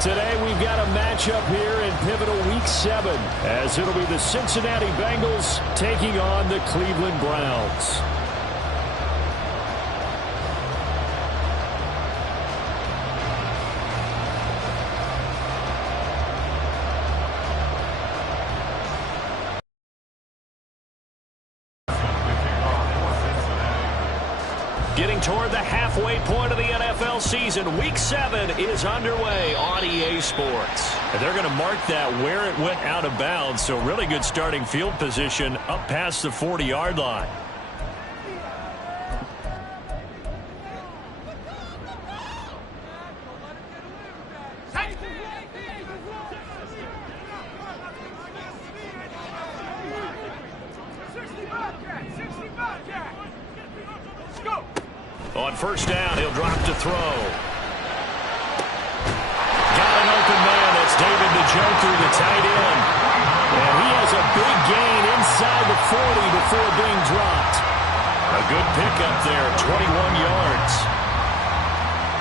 Today we've got a matchup here in pivotal Week 7 as it'll be the Cincinnati Bengals taking on the Cleveland Browns. Getting toward the halfway point of the NFL season, Week 7 is underway on EA Sports. And they're going to mark that where it went out of bounds, so really good starting field position up past the 40-yard line. On first down, he'll drop to throw. Got an open man. That's David Njoku, the tight end. And he has a big gain inside the 40 before being dropped. A good pickup there, 21 yards.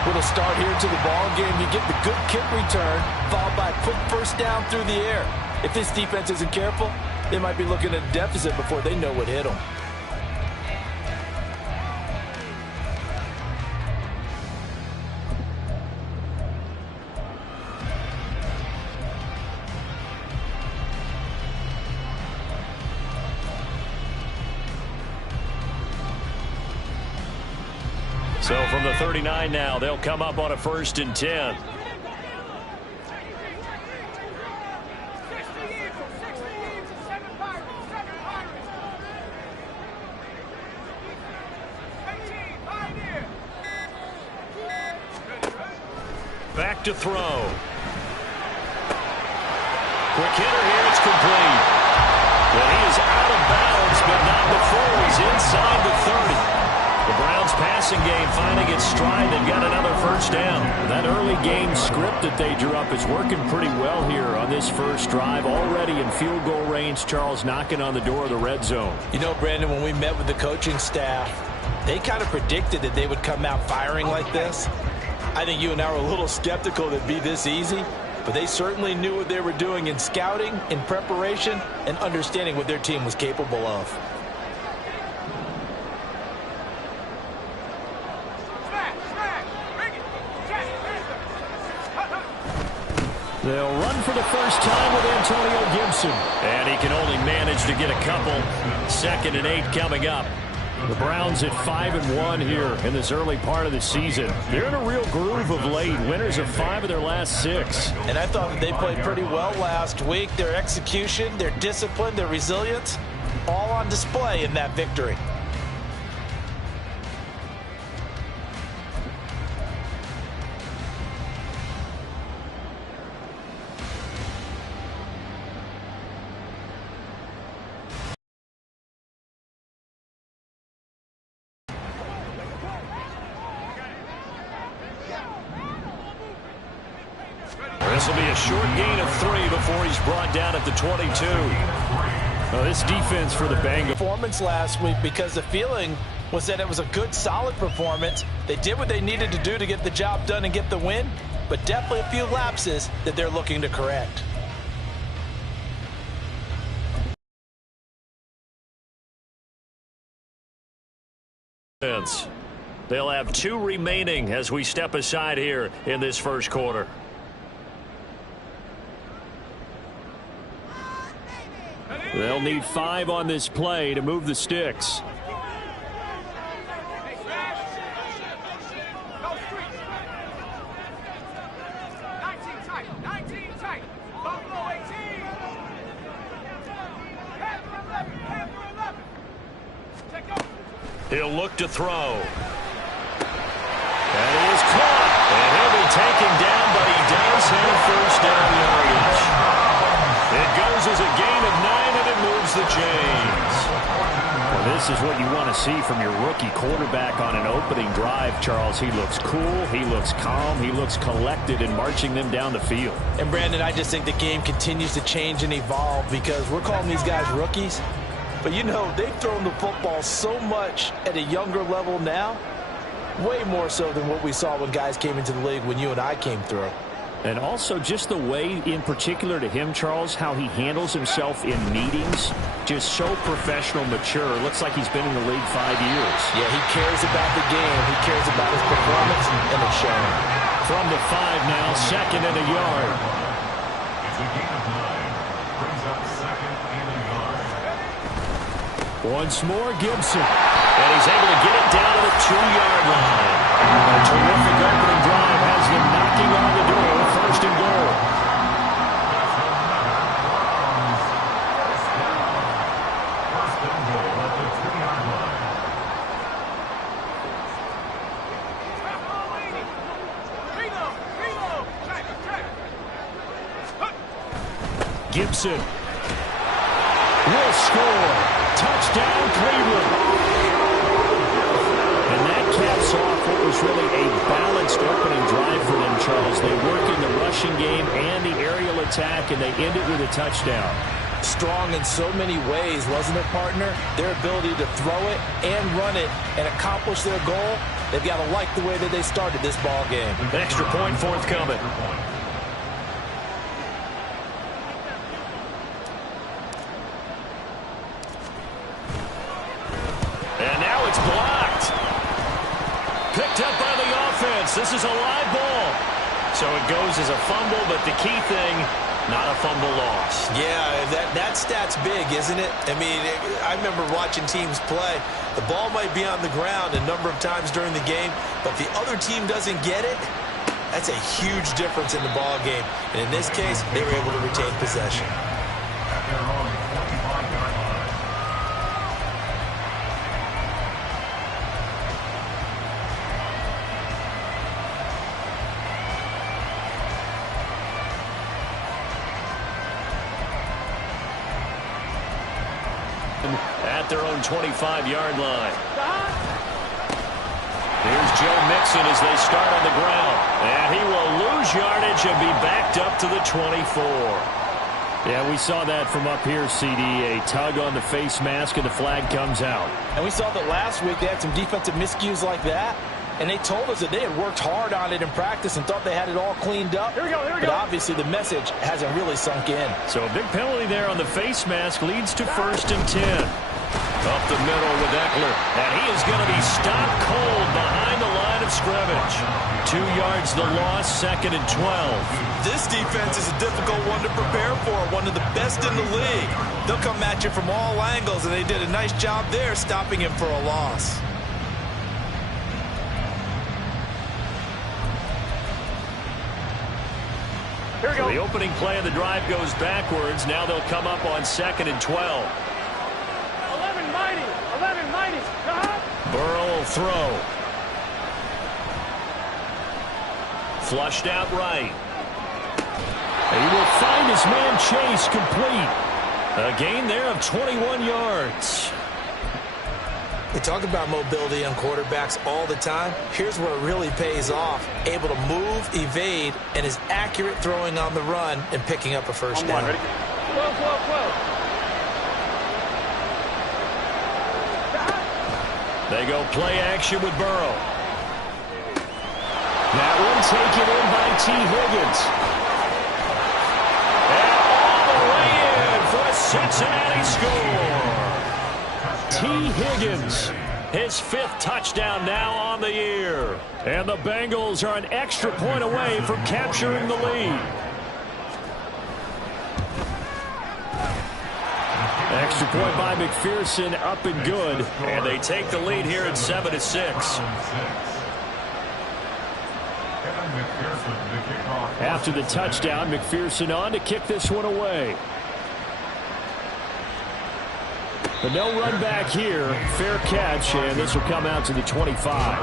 With a start here to the ball game, you get the good kick return, followed by a quick first down through the air. If this defense isn't careful, they might be looking at a deficit before they know what hit them. So from the 39 now, they'll come up on a 1st and 10. Back to throw. Quick hitter here, it's complete. But he is out of bounds, but not before he's inside the 30. The Browns passing game finding its stride. They've got another first down. That early game script that they drew up is working pretty well here on this first drive. Already in field goal range, Charles knocking on the door of the red zone. You know, Brandon, when we met with the coaching staff, they kind of predicted that they would come out firing like this. I think you and I were a little skeptical that it'd be this easy, but they certainly knew what they were doing in scouting, in preparation, and understanding what their team was capable of. They'll run for the first time with Antonio Gibson. And he can only manage to get a couple. 2nd and 8 coming up. The Browns at 5-1 here in this early part of the season. They're in a real groove of late. Winners of 5 of their last 6. And I thought that they played pretty well last week. Their execution, their discipline, their resilience, all on display in that victory. This will be a short gain of 3 before he's brought down at the 22. Well, this defense for the Bengals. Performance last week, because the feeling was that it was a good, solid performance. They did what they needed to do to get the job done and get the win, but definitely a few lapses that they're looking to correct. They'll have 2 remaining as we step aside here in this first quarter. They'll need 5 on this play to move the sticks. He'll look to throw. And he is caught. And he'll be taken down, but he does have first down yardage. It goes as a gain of 9, and it moves the chains. Well, this is what you want to see from your rookie quarterback on an opening drive, Charles. He looks cool. He looks calm. He looks collected in marching them down the field. And, Brandon, I just think the game continues to change and evolve because we're calling these guys rookies. But, you know, they've thrown the football so much at a younger level now, way more so than what we saw when guys came into the league when you and I came through. And also just the way, in particular to him, Charles, how he handles himself in meetings. Just so professional, mature. Looks like he's been in the league 5 years. Yeah, he cares about the game. He cares about his performance, and it's showing. From the 5 now, second and a yard. It's a gain of 9. Brings up second and a yard. Once more, Gibson. And he's able to get it down to the 2-yard line. A terrific opening drive has them knocking on the door. First and goal. First and goal at the 2-yard line. Gibson will score. Touchdown, Cleveland. And that caps off what was really a balanced opening drive for them, Charles. They work in the rushing game and the aerial attack, and they end it with a touchdown. Strong in so many ways, wasn't it, partner? Their ability to throw it and run it and accomplish their goal, they've got to like the way that they started this ball game. Extra point forthcoming. And now it's blocked. Picked up by the offense. This is a live ball. So it goes as a fumble, but the key thing, not a fumble loss. Yeah, that stat's big, isn't it? I mean, I remember watching teams play. The ball might be on the ground a number of times during the game, but if the other team doesn't get it, that's a huge difference in the ball game. And in this case, they were able to retain possession. At their own 25-yard line. At their own 25-yard line. Here's Joe Mixon as they start on the ground. And he will lose yardage and be backed up to the 24. Yeah, we saw that from up here, CD. A tug on the face mask and the flag comes out. And we saw that last week they had some defensive miscues like that. And they told us that they had worked hard on it in practice and thought they had it all cleaned up. Here we go. But obviously the message hasn't really sunk in. So a big penalty there on the face mask leads to 1st and 10. Up the middle with Eckler. And he is going to be stopped cold behind the line of scrimmage. 2 yards the loss, 2nd and 12. This defense is a difficult one to prepare for, one of the best in the league. They'll come at you from all angles, and they did a nice job there stopping him for a loss. Here we go. The opening play of the drive goes backwards. Now they'll come up on 2nd and 12. 11-90. Burrow will throw. Flushed out right. And he will find his man Chase complete. A gain there of 21 yards. We talk about mobility on quarterbacks all the time. Here's where it really pays off. Able to move, evade, and is accurate throwing on the run and picking up a first down. They go play action with Burrow. That one taken in by T. Higgins. And all the way in for a Cincinnati score. T. Higgins, his 5th touchdown now on the year. And the Bengals are an extra point away from capturing the lead. Extra point by McPherson, up and good. And they take the lead here at 7-6. After the touchdown, McPherson on to kick this one away. But no run back here. Fair catch, and this will come out to the 25.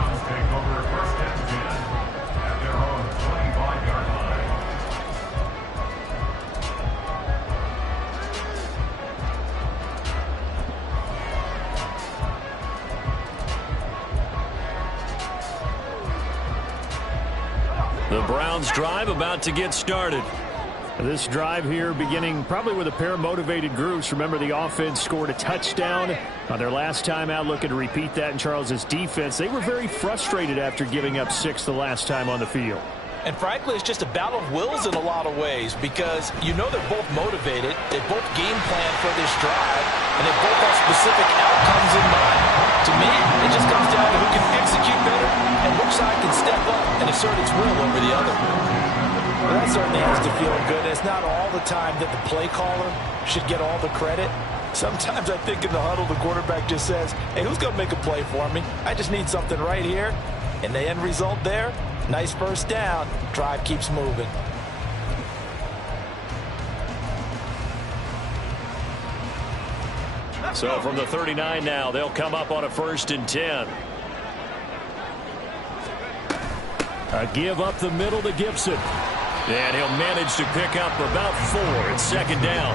The Browns drive about to get started. This drive here beginning probably with a pair of motivated groups. Remember, the offense scored a touchdown on their last time out, looking to repeat that in Charles's defense. They were very frustrated after giving up 6 the last time on the field. And frankly, it's just a battle of wills in a lot of ways because you know they're both motivated, they both game plan for this drive, and they both have specific outcomes in mind. To me, it just comes down to who can execute better and which side can step up and assert its will over the other. Well, that certainly has to feel good. It's not all the time that the play caller should get all the credit. Sometimes I think in the huddle, the quarterback just says, hey, who's going to make a play for me? I just need something right here. And the end result there, nice first down. Drive keeps moving. So from the 39 now, they'll come up on a 1st and 10. A give up the middle to Gibson. And he'll manage to pick up about 4 at 2nd down.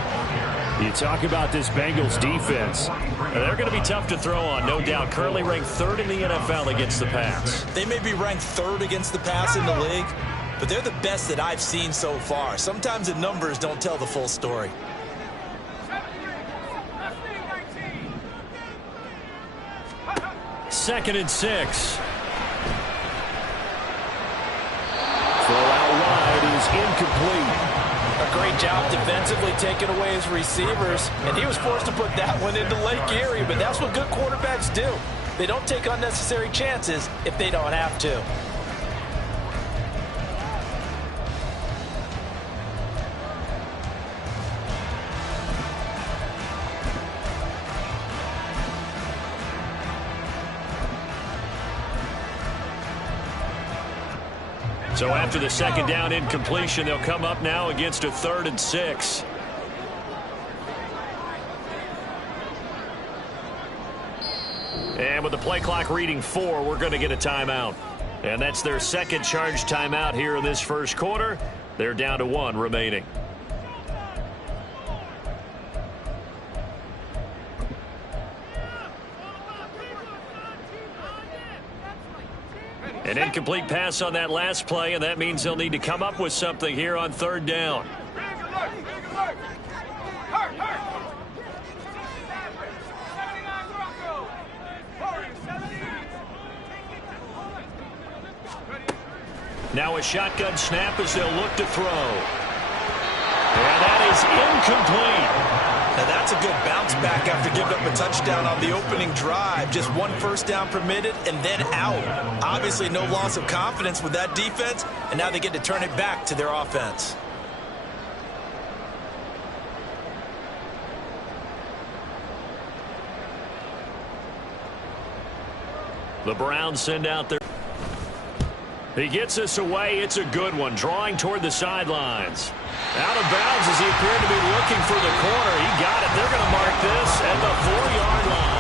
You talk about this Bengals defense. They're going to be tough to throw on, no doubt. Currently ranked 3rd in the NFL against the pass. They may be ranked 3rd against the pass in the league, but they're the best that I've seen so far. Sometimes the numbers don't tell the full story. Second and 6. Throw out wide is incomplete. A great job defensively taking away his receivers, and he was forced to put that one into Lake Erie, but that's what good quarterbacks do. They don't take unnecessary chances if they don't have to. So after the 2nd down incompletion, they'll come up now against a 3rd and 6. And with the play clock reading 4, we're going to get a timeout. And that's their 2nd charge timeout here in this 1st quarter. They're down to 1 remaining. An incomplete pass on that last play, and that means they'll need to come up with something here on 3rd down. Now a shotgun snap as they'll look to throw. And that is incomplete. Now that's a good bounce back after giving up a touchdown on the opening drive. Just 1 first down permitted and then out. Obviously no loss of confidence with that defense, and now they get to turn it back to their offense. The Browns send out their... He gets us away. It's a good one. Drawing toward the sidelines. Out of bounds as he appeared to be looking for the corner. He got it. They're going to mark this at the 4-yard line.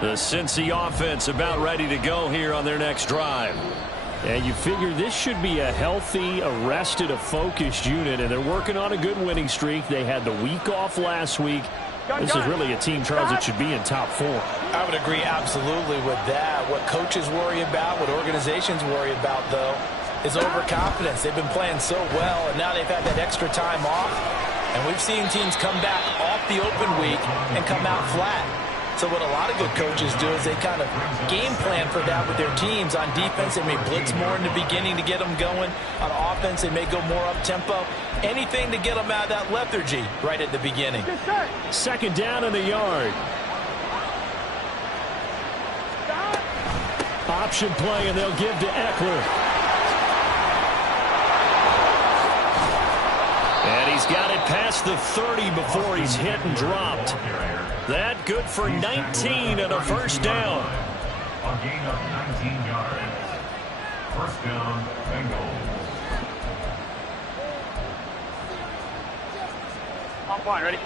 The Cincy offense about ready to go here on their next drive. And you figure this should be a healthy, arrested, a focused unit, and they're working on a good winning streak. They had the week off last week. This is really a team, Charles, that should be in top form. I would agree absolutely with that. What coaches worry about, what organizations worry about, though, is overconfidence. They've been playing so well, and now they've had that extra time off. And we've seen teams come back off the open week and come out flat. So what a lot of good coaches do is they kind of game plan for that with their teams. On defense, they may blitz more in the beginning to get them going. On offense, they may go more up-tempo. Anything to get them out of that lethargy right at the beginning. 2nd down in the yard. Option play, and they'll give to Eckler. And he's got it past the 30 before he's hit and dropped. That good for 19 and a 1st down. A gain of 19 yards. 1st down, Bengals. I'm fine, ready?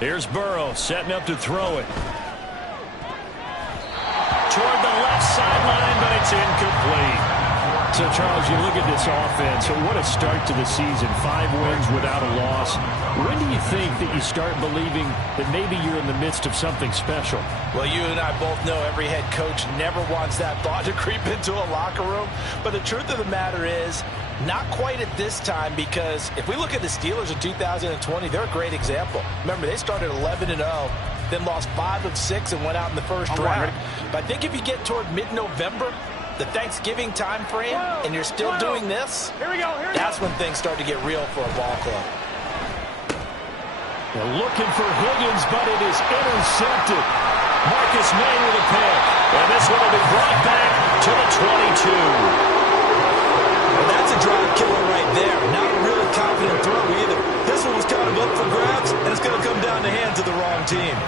Here's Burrow setting up to throw it. Toward the left sideline, but it's incomplete. So, Charles, you look at this offense, so what a start to the season. 5 wins without a loss. When do you think that you start believing that maybe you're in the midst of something special? Well, you and I both know every head coach never wants that thought to creep into a locker room. But the truth of the matter is, not quite at this time, because if we look at the Steelers in 2020, they're a great example. Remember, they started 11-0, then lost 5 of 6 and went out in the first round. But I think if you get toward mid-November, the Thanksgiving time frame, and you're still doing this, that's when things start to get real for a ball club. They're looking for Higgins, but it is intercepted. Marcus May with a pick. And this one will be brought back to the 22. Well, that's a drive killer right there. Not a really confident throw either. This one was kind of up for grabs, and it's going to come down the hands of the wrong team.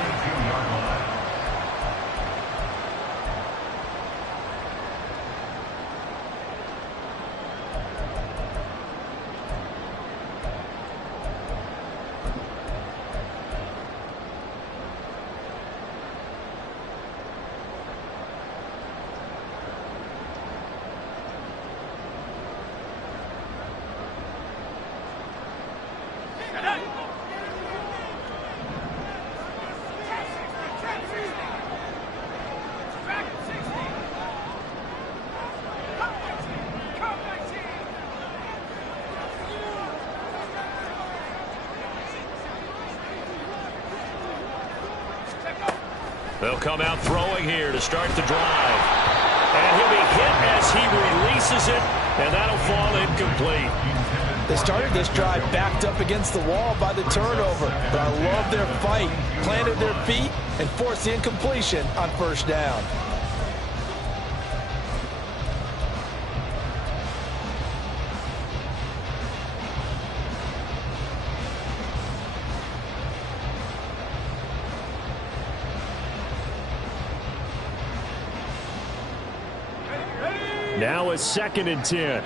They'll come out throwing here to start the drive. And he'll be hit as he releases it, and that'll fall incomplete. They started this drive backed up against the wall by the turnover, but I love their fight, planted their feet, and forced the incompletion on first down. Now it's 2nd and 10.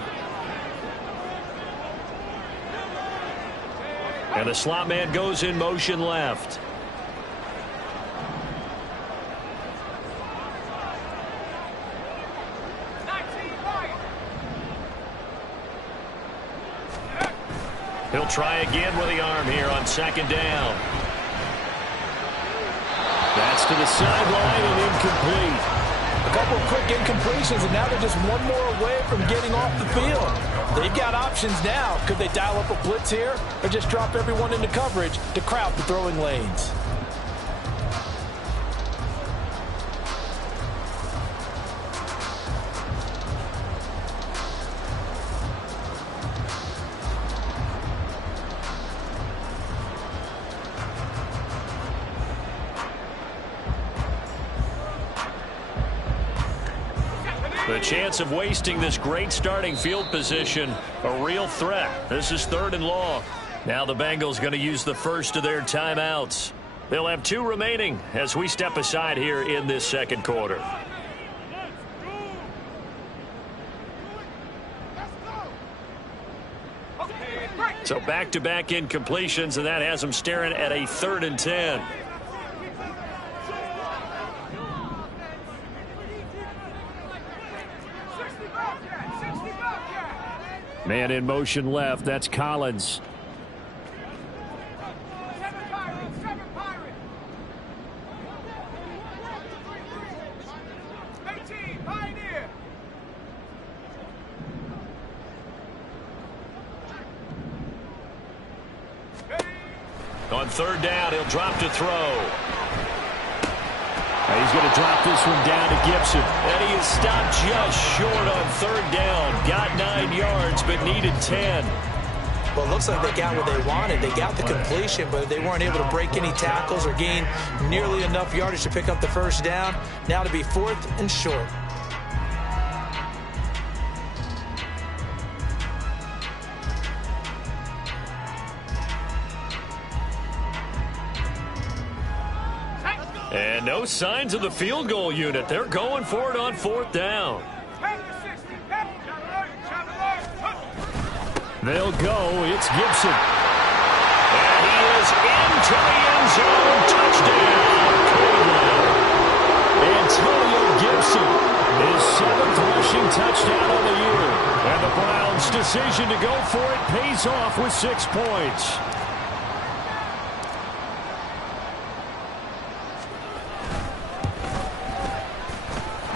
And the slot man goes in motion left. He'll try again with the arm here on 2nd down. That's to the sideline and incomplete. A couple of quick incompletions, and now they're just one more away from getting off the field. They've got options now. Could they dial up a blitz here or just drop everyone into coverage to crowd the throwing lanes? The chance of wasting this great starting field position, a real threat. This is 3rd and long. Now the Bengals going to use the first of their timeouts. They'll have 2 remaining as we step aside here in this 2nd quarter. So back-to-back incompletions, and that has them staring at a 3rd and 10. Man in motion left. That's Collins. On 3rd down, he'll drop to throw. He's going to drop this one down to Gibson. And he is stopped just short on 3rd down. Got 9 yards, but needed 10. Well, it looks like they got what they wanted. They got the completion, but they weren't able to break any tackles or gain nearly enough yardage to pick up the first down. Now to be 4th and short. And no signs of the field goal unit. They're going for it on 4th down. They'll go. It's Gibson. And he is into the end zone. Touchdown, Cleveland. Antonio Gibson, his 7th rushing touchdown of the year. And the Browns' decision to go for it pays off with 6 points.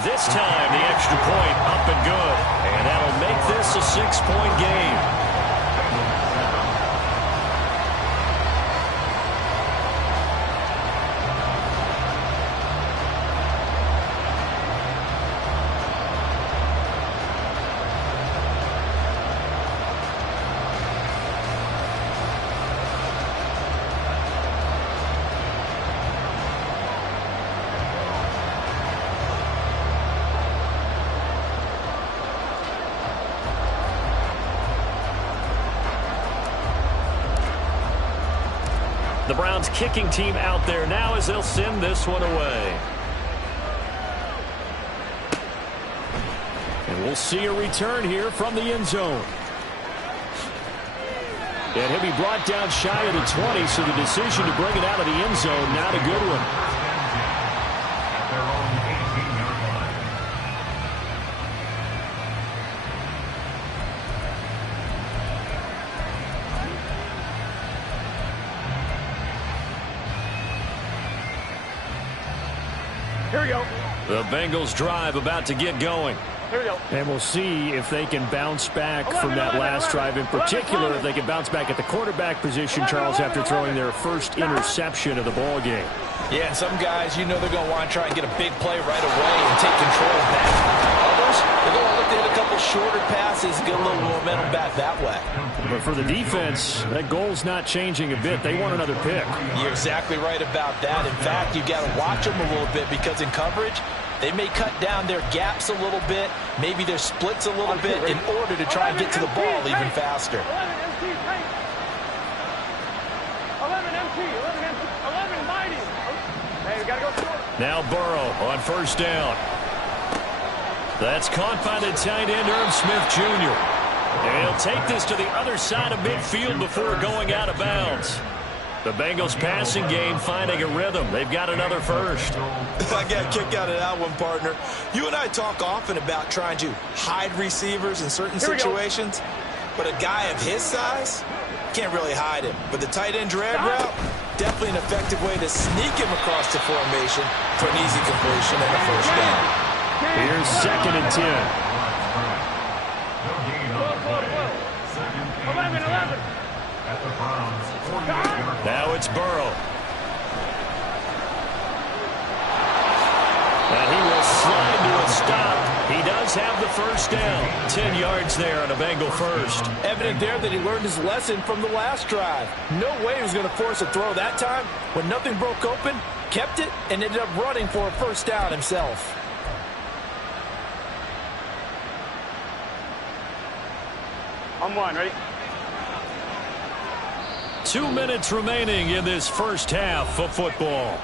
This time, the extra point up and good. And that'll make this a 6-point game. The Browns kicking team out there now as they'll send this one away. And we'll see a return here from the end zone. And he'll be brought down shy of the 20, so the decision to bring it out of the end zone, not a good one. At their own 18-yard line. Here we go. The Bengals drive about to get going. Here we go. And we'll see if they can bounce back from that last drive. In particular, if they can bounce back at the quarterback position, Charles, after throwing their first interception of the ball game. Yeah, and some guys, you know they're going to want to try and get a big play right away and take control back. Others, they're going to look to hit a couple shorter passes, get a little momentum back that way. But for the defense, that goal's not changing a bit. They want another pick. You're exactly right about that. In fact, you got to watch them a little bit because in coverage, they may cut down their gaps a little bit, maybe their splits a little bit in order to try and get to the ball even faster. 11 mighty. Hey, we got to go short. Now Burrow on first down. That's caught by the tight end, Irv Smith Jr. And he'll take this to the other side of midfield before going out of bounds. The Bengals passing game finding a rhythm. They've got another first. I got a kick out of that one, partner. You and I talk often about trying to hide receivers in certain situations, but a guy of his size can't really hide him. But the tight end drag route, definitely an effective way to sneak him across the formation for an easy completion and a first down. Here's 2nd and 10. No gain on the play. 2nd and 10 at the Browns' 48-yard line. Now it's Burrow. And he will slide to a stop. He does have the first down. 10 yards there on a Bengal first. Evident there that he learned his lesson from the last drive. No way he was going to force a throw that time. When nothing broke open, kept it, and ended up running for a first down himself. On one, ready? 2 minutes remaining in this first half of football.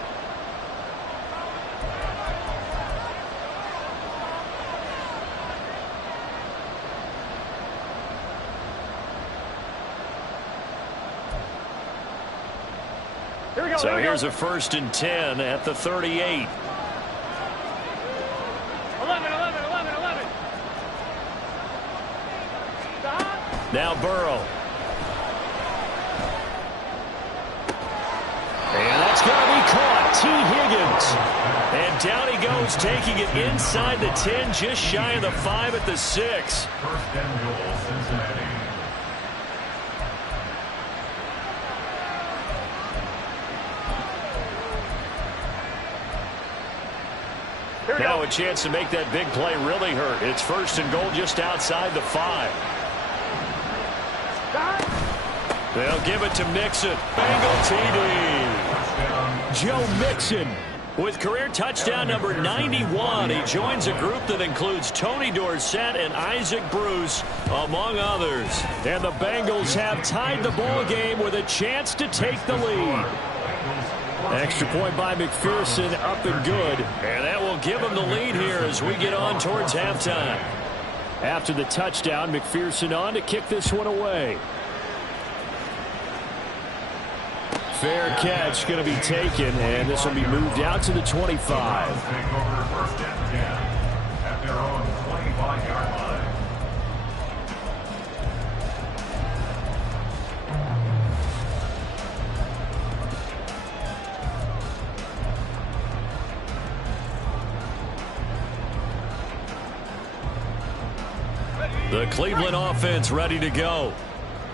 Here we go. So here's a 1st and 10 at the 38. 11. Now Burrow. And that's going to be caught. T. Higgins. And down he goes, taking it inside the 10, just shy of the 5 at the 6. 1st and goal, Cincinnati. Now a chance to make that big play really hurt. It's 1st and goal just outside the 5. They'll give it to Mixon. Bengal TD. Joe Mixon with career touchdown number 91. He joins a group that includes Tony Dorsett and Isaac Bruce, among others. And the Bengals have tied the ball game with a chance to take the lead. Extra point by McPherson, up and good. And that will give them the lead here as we get on towards halftime. After the touchdown, McPherson on to kick this one away. Fair catch going to be taken, and this will be moved out to the 25. Take over first and 10 at their own 25-yard line. The Cleveland offense ready to go.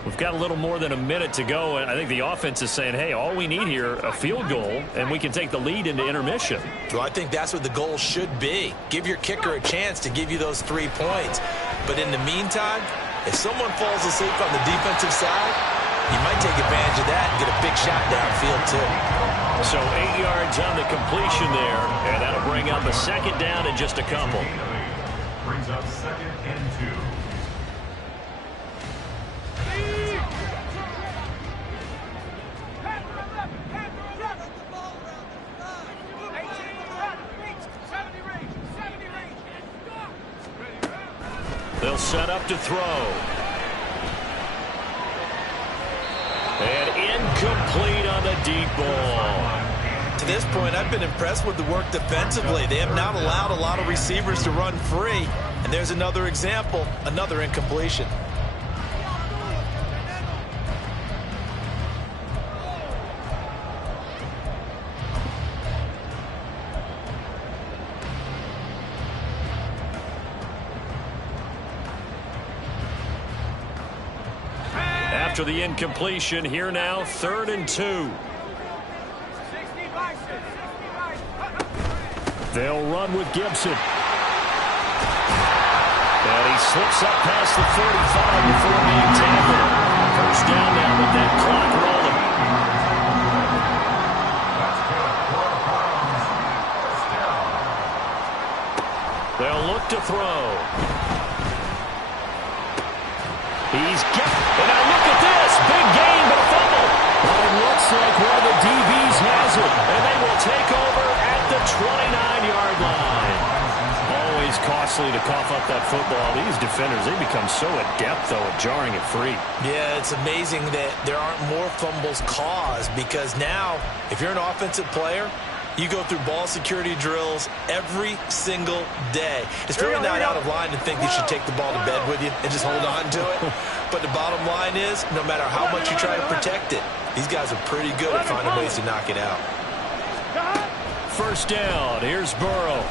We've got a little more than a minute to go, and I think the offense is saying, hey, all we need here, a field goal, and we can take the lead into intermission. Well, I think that's what the goal should be. Give your kicker a chance to give you those 3 points. But in the meantime, if someone falls asleep on the defensive side, you might take advantage of that and get a big shot downfield, too. So 8 yards on the completion there, and that'll bring up a second down in just a couple. Brings up second and 2. They'll set up to throw. And incomplete on the deep ball. To this point, I've been impressed with the work defensively. They have not allowed a lot of receivers to run free. And there's another example, another incompletion. After the incompletion, here now, 3rd and 2. They'll run with Gibson. And he slips up past the 45 before being tackled. First down now with that clock rolling. They'll look to throw. He's got, and now look at this, big gain, but a fumble. But it looks like one of the DBs has it, and they will take over at the 29-yard line. Always costly to cough up that football. These defenders, they become so adept, though, at jarring it free. Yeah, it's amazing that there aren't more fumbles caused, because now, if you're an offensive player, you go through ball security drills every single day. It's really not out of line to think you should take the ball to bed with you and just hold on to it. But the bottom line is, no matter how much you try to protect it, these guys are pretty good at finding ways to knock it out. First down, here's Burrow.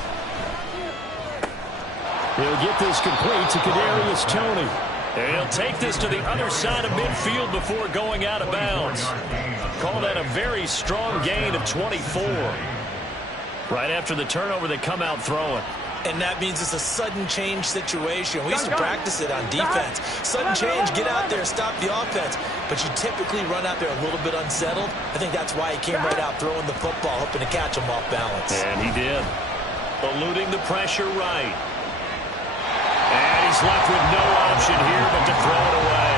He'll get this complete to Kadarius Toney. And he'll take this to the other side of midfield before going out of bounds. Call that a very strong gain of 24. Right after the turnover, they come out throwing. And that means it's a sudden change situation. We used to practice it on defense. Sudden change, get out there, stop the offense. But you typically run out there a little bit unsettled. I think that's why he came right out throwing the football, hoping to catch him off balance. And he did. Eluding the pressure right. And he's left with no option here but to throw it away.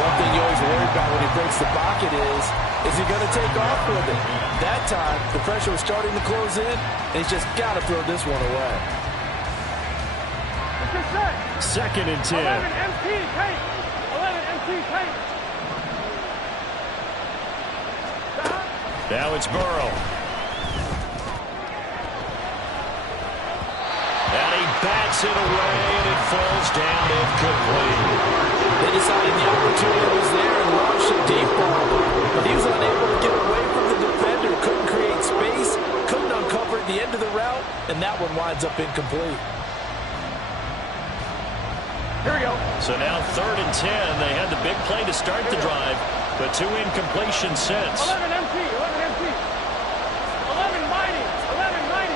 One thing you always worry about when he breaks the pocket is he going to take off with it? That time, the pressure was starting to close in, and he's just got to throw this one away. 2nd and 10. 11 empty paint. 11 empty paint. Now it's Burrow. And he bats it away, and it falls down incomplete. They decided the opportunity was there and launched a deep ball. But he was unable to get away from the defender, couldn't create space, couldn't uncover at the end of the route, and that one winds up incomplete. Here we go. So now 3rd and 10. They had the big play to start the drive, but 2 incompletions since. 11 empty. 11 empty. 11 mighty. 11 mighty.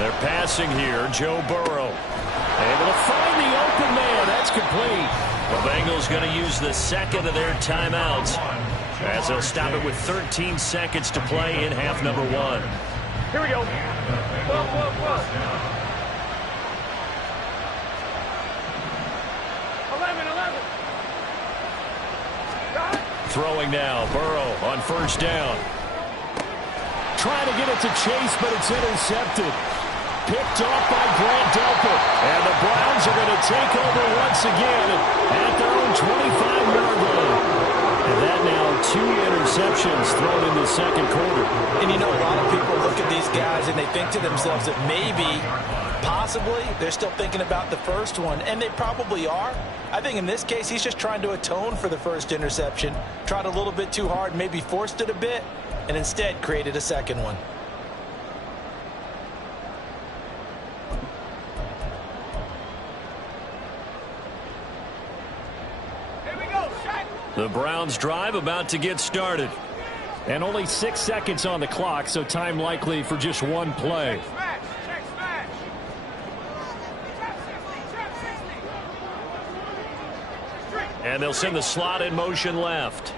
They're passing here. Joe Burrow able to find the open man. That's complete. The Bengals going to use the second of their timeouts as they'll stop it with 13 seconds to play in half number 1. Here we go. Whoa. 11. Throwing now. Burrow on first down. Trying to get it to Chase, but it's intercepted. Picked off by Grant Delpit. And the Browns are going to take over once again at their own 25-yard line. And that now 2 interceptions thrown in the second quarter. And you know, a lot of people look at these guys and they think to themselves that maybe, possibly, they're still thinking about the first one, and they probably are. I think in this case, he's just trying to atone for the first interception, tried a little bit too hard, maybe forced it a bit, and instead created a second one. The Browns drive about to get started. And only 6 seconds on the clock, so time likely for just one play. And they'll send the slot in motion left.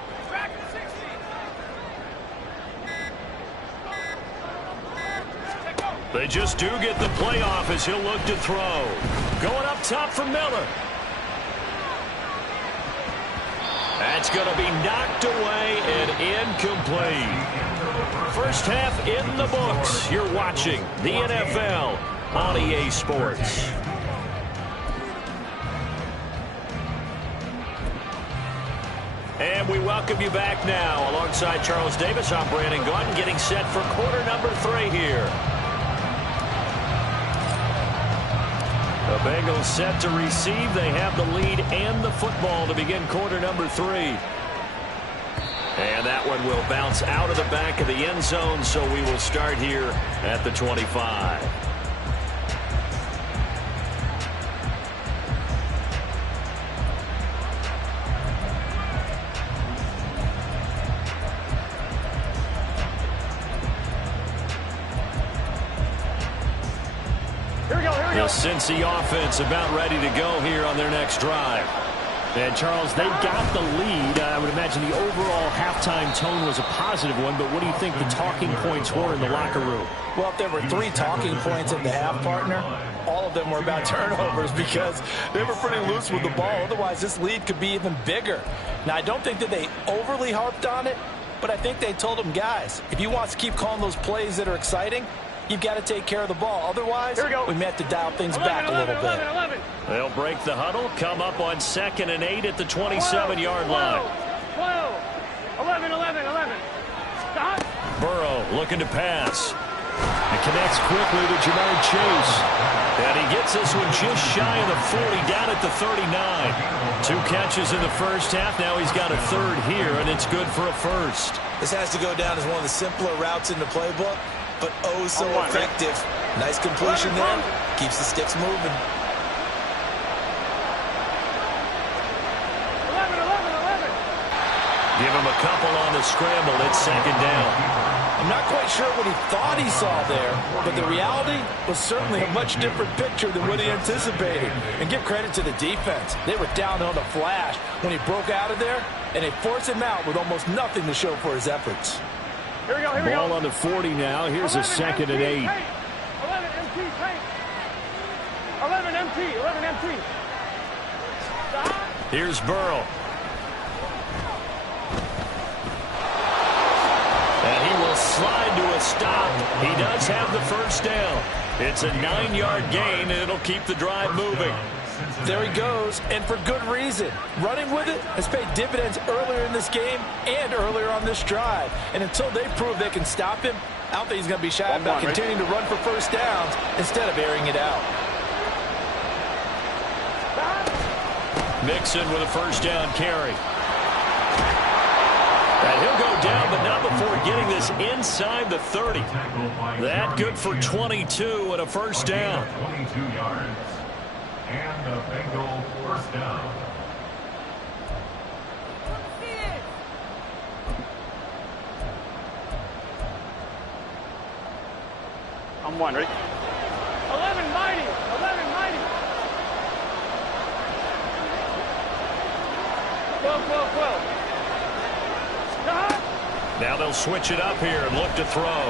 They just do get the playoff as he'll look to throw. Going up top for Miller. That's going to be knocked away and incomplete. First half in the books. You're watching the NFL on EA Sports. And we welcome you back now. Alongside Charles Davis, I'm Brandon Gunn, getting set for quarter number 3 here. The Bengals set to receive. They have the lead and the football to begin quarter number 3. And that one will bounce out of the back of the end zone, so we will start here at the 25. The Cincy offense about ready to go here on their next drive. And, Charles, they've got the lead. I would imagine the overall halftime tone was a positive one, but what do you think the talking points were in the locker room? Well, if there were 3 talking points at the half, partner, all of them were about turnovers because they were pretty loose with the ball. Otherwise, this lead could be even bigger. Now, I don't think that they overly harped on it, but I think they told them, guys, if you want to keep calling those plays that are exciting, you've got to take care of the ball. Otherwise, we may have to dial things back a little bit. They'll break the huddle, come up on 2nd and 8 at the 27-yard line. 12, 11. Stop. Burrow looking to pass. And connects quickly to Jamar Chase. And he gets this one just shy of the 40, down at the 39. 2 catches in the first half. Now he's got a 3rd here, and it's good for a first. This has to go down as one of the simpler routes in the playbook, but oh so effective. Nice completion there. Keeps the sticks moving. 11. Give him a couple on the scramble. It's 2nd down. I'm not quite sure what he thought he saw there, but the reality was certainly a much different picture than what he anticipated. And give credit to the defense. They were down on the flash when he broke out of there, and they forced him out with almost nothing to show for his efforts. Here we go. Ball on the 40 now. Here's a 2nd and 8. 11 MT, tank. 11 MT. Stop. Here's Burrow. And he will slide to a stop. He does have the first down. It's a 9-yard gain, and it'll keep the drive moving. There he goes, and for good reason. Running with it has paid dividends earlier in this game and earlier on this drive. And until they prove they can stop him, I don't think he's going to be shy about continuing to run for first downs instead of airing it out. Mixon with a first down carry. And he'll go down, but not before getting this inside the 30. That good for 22 and a first down. 22 yards. And the Bengal first down. I'm 1, ready? 11 mighty. 12. Stop. Now they'll switch it up here and look to throw.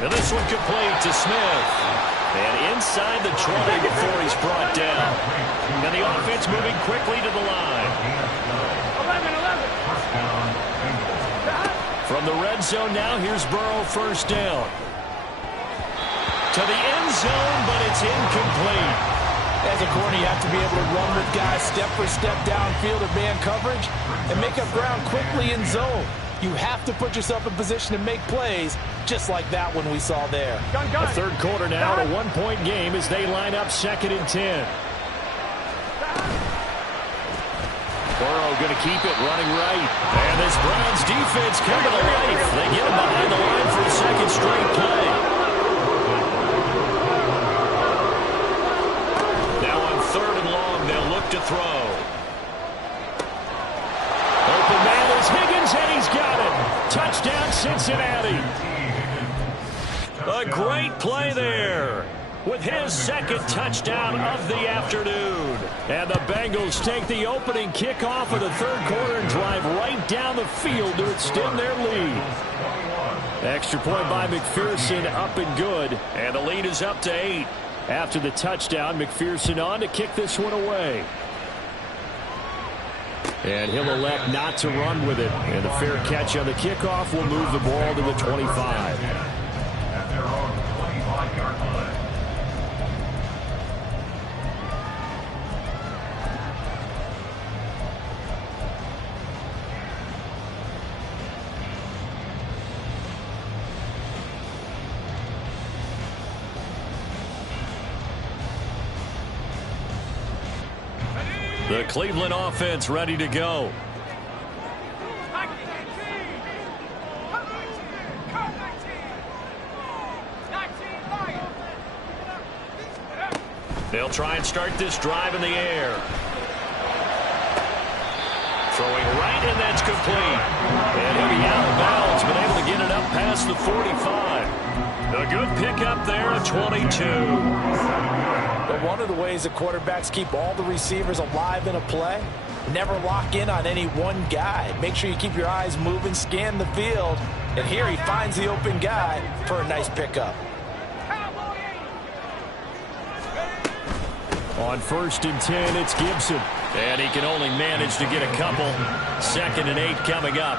And this one complete to Smith. And inside the 20 before he's brought down. And the offense moving quickly to the line. 11. From the red zone now, here's Burrow first down. To the end zone, but it's incomplete. As a corner, you have to be able to run with guys step for step downfield or man coverage and make up ground quickly in zone. You have to put yourself in position to make plays, just like that one we saw there. The third quarter now, a one-point game as they line up 2nd and 10. Burrow going to keep it running right. And this Browns defense coming to life. They get him behind the line for a second straight play. Now on 3rd and long, they'll look to throw. Open man is Higgins, and he's got it. Touchdown, Cincinnati. A great play there with his 2nd touchdown of the afternoon. And the Bengals take the opening kickoff of the 3rd quarter and drive right down the field to extend their lead. Extra point by McPherson, up and good. And the lead is up to 8. After the touchdown, McPherson on to kick this one away. And he'll elect not to run with it. And the fair catch on the kickoff will move the ball to the 25. At their own 25-yard line. The Cleveland offense ready to go. They'll try and start this drive in the air. Throwing right, and that's complete. And he'll be out of bounds, but able to get it up past the 45. A good pickup there at 22. But one of the ways that quarterbacks keep all the receivers alive in a play, never lock in on any one guy. Make sure you keep your eyes moving, scan the field. And here he finds the open guy for a nice pickup. On 1st and 10, it's Gibson. And he can only manage to get a couple. 2nd and 8 coming up.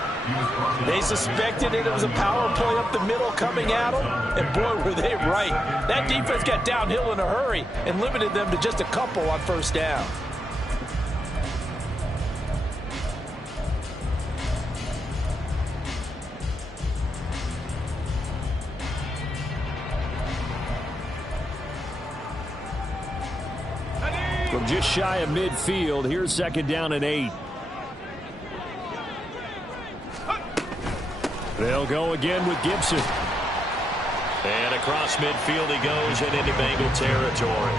They suspected it was a power play up the middle coming at them. And boy, were they right. That defense got downhill in a hurry and limited them to just a couple on 1st down. From just shy of midfield, here's 2nd down and 8. They'll go again with Gibson. And across midfield he goes and into Bengal territory.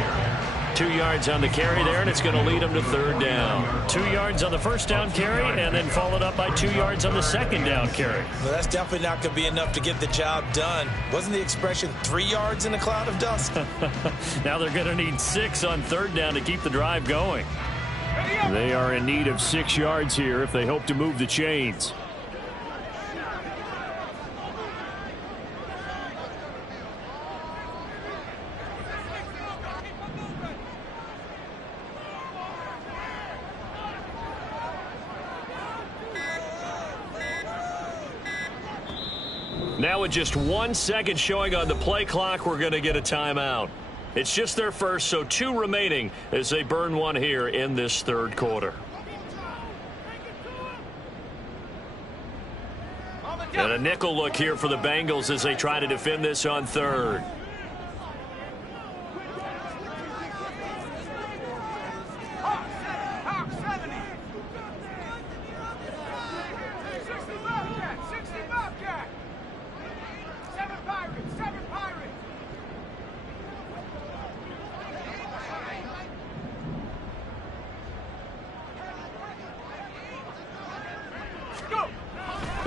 2 yards on the carry there, and it's going to lead him to 3rd down. 2 yards on the 1st down carry, and then followed up by 2 yards on the 2nd down carry. Well, that's definitely not going to be enough to get the job done. Wasn't the expression 3 yards in a cloud of dust? Now they're going to need 6 on 3rd down to keep the drive going. They are in need of 6 yards here if they hope to move the chains. Now with just 1 second showing on the play clock, we're going to get a timeout. It's just their first, so 2 remaining as they burn one here in this 3rd quarter. And a nickel look here for the Bengals as they try to defend this on 3rd.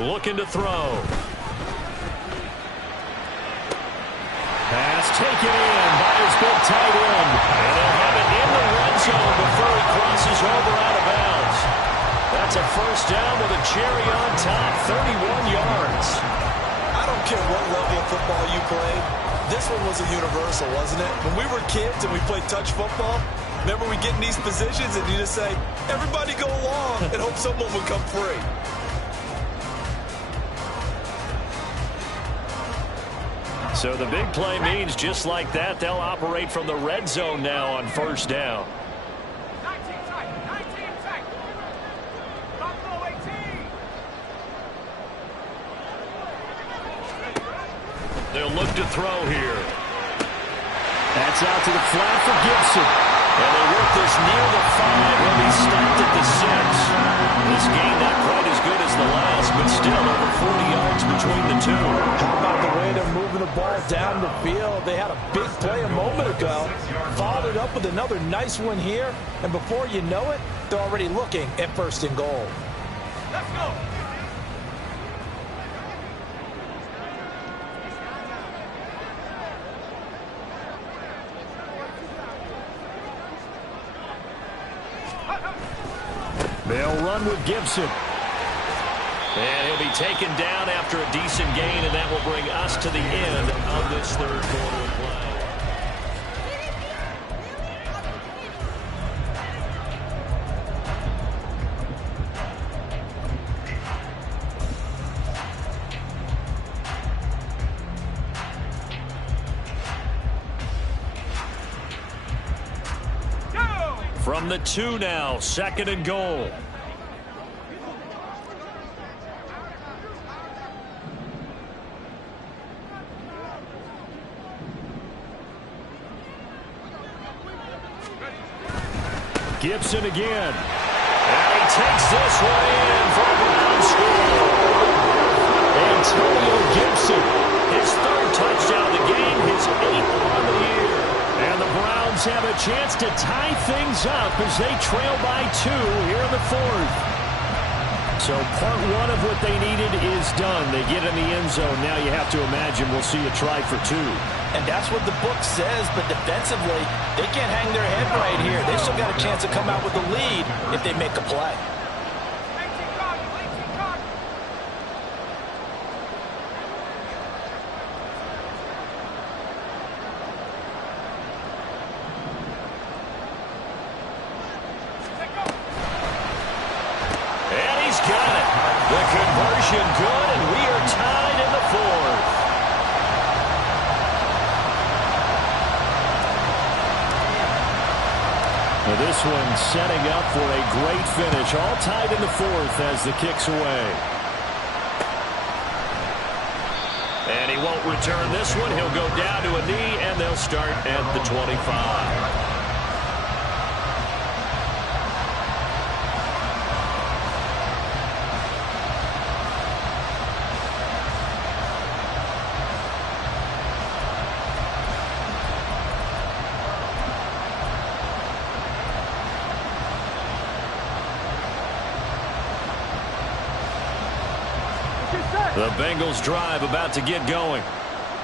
Looking to throw. Pass taken in by his big tight end. And they'll have it in the red zone before he crosses over out of bounds. That's a 1st down with a cherry on top, 31 yards. I don't care what level of football you played. This one was a universal, wasn't it? When we were kids and we played touch football, remember we get in these positions and you just say, everybody go along and hope someone would come free. So the big play means just like that, they'll operate from the red zone now on first down. 19 tight. Buffalo 18. They'll look to throw here. That's out to the flat for Gibson. And they work this near the 5. He'll be stopped at the 6. This game not quite as good as the last, but still over 40 yards between the two. How about the way they're moving the ball down the field? They had a big play a moment ago. Followed it up with another nice one here. And before you know it, they're already looking at first and goal. Let's go. They'll run with Gibson. And he'll be taken down after a decent gain, and that will bring us to the end of this third quarter of play. From the 2 now, 2nd and goal. Gibson again. And he takes this one in for a Brown score. Antonio Gibson, his 3rd touchdown of the game, his 8th on the year. And the Browns have a chance to tie things up as they trail by 2 here in the 4th. So part 1 of what they needed is done. They get in the end zone. Now you have to imagine we'll see a try for 2. And that's what the book says, but defensively, they can't hang their head right here. They've still got a chance to come out with the lead if they make a play. 18 guard. And he's got it. The conversion good, and we are tied in the 4th. Well, this one setting up for a great finish. All tied in the 4th as the kick's away. And he won't return this one. He'll go down to a knee, and they'll start at the 25. The Bengals drive about to get going.